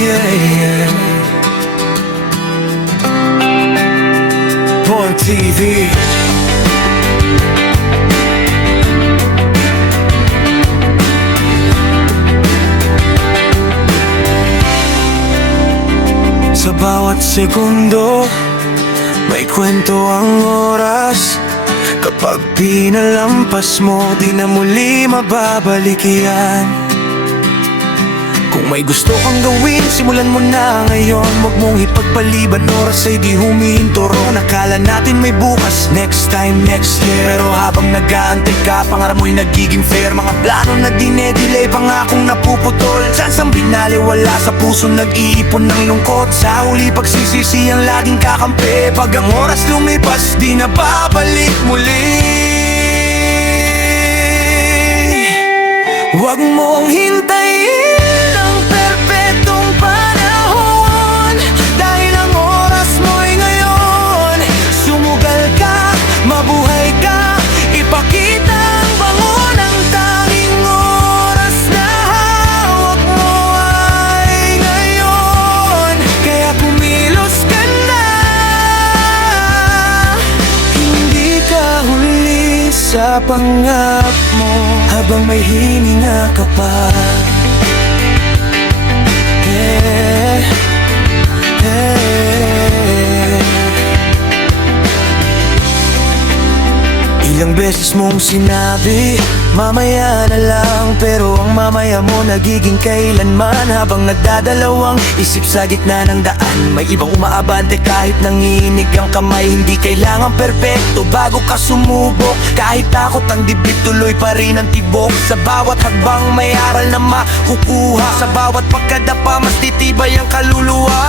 yeah. Born TV. Sa bawat segundo, may kwento ang oras. Kapag pinalampas mo, di na muli mababalik yan. Kung may gusto kang gawin, simulan mo na ngayon. Huwag mong ipagpaliban, oras ay di humihinto ron. Akala natin may bukas, next time, next year. Pero habang nag-aantay ka, pangarap mo'y nagiging fair. Mga plano na dinedelay, pangakong napuputol. Sansang binaliwala sa puso, nag-iipon ng lungkot. Sa huli pagsisisi ang laging kakampi. Pag ang oras lumipas, di na babalik muli. Huwag mong hintayin sa pangarap mo habang may hininga ka pa. Yeah, yeah. Ilang beses mong sinabi, mamaya na lang. Pero ang mamaya mo nagiging kailanman. Habang nagdadalawang isip sa gitna ng daan, may ibang umaabante kahit nanginig ang kamay. Hindi kailangan perpekto bago ka sumubok. Kahit takot ang dibdib, tuloy pa rin ang tibok. Sa bawat hagbang may aral na makukuha. Sa bawat pagkadapa, mas titibay ang kaluluwa.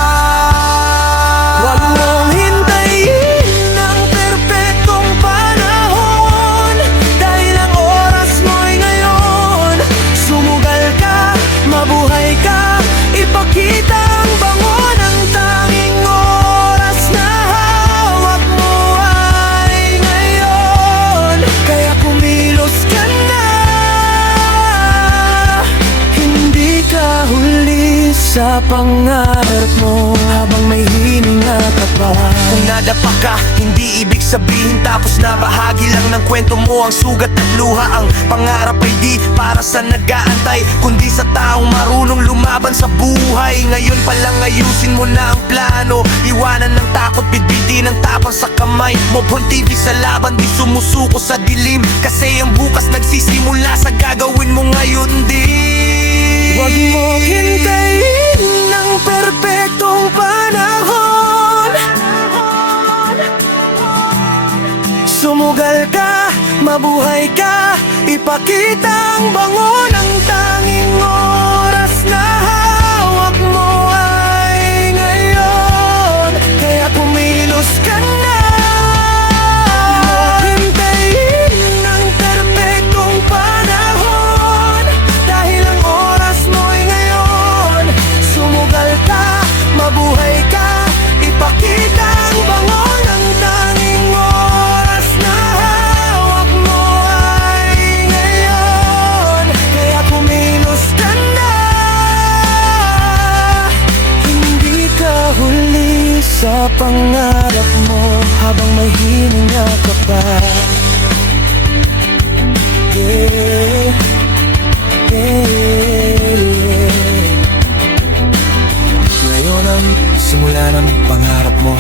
Huwag mong hintayin ang perpektong panahon, dahil ang oras mo'y ngayon. Sumugal ka, mabuhay ka, ipakita ang bango ng tanging oras na hawak mo ay ngayon. Kaya kumilos ka na, hindi ka huli sa pangarap mo habang may hininga ka pa. Kung nadapa ka, hindi ibig sabihin tapos na. Bahagi lang ng kwento mo ang sugat at luha. Ang pangarap ay di para sa nag-aantay, kundi sa taong marunong lumaban sa buhay. Ngayon pa lang ayusin mo na ang plano. Iwanan ng takot, bitbitin ang tapang sa kamay mo. Born TV sa laban, di sumusuko sa dilim. Kasi ang bukas nagsisimula sa gagawin mo ngayon din. Huwag mong hintayin ng perpektong panahon. Sumugal ka, mabuhay ka, ipakita ang bango ng tanging oras na hawak mo ay ngayon. Kaya kumilos ka na. Huwag hintayin ng perpektong panahon, dahil ang oras mo'y ngayon. Sumugal ka, mabuhay ka, ipakita ang bango ng tanging oras na hawak mo ay ngayon. Kaya kumilos ka na, hindi ka huli sa pangarap mo habang may hininga ka pa. Yeah, yeah. Ngayon ang simula ng pangarap mo.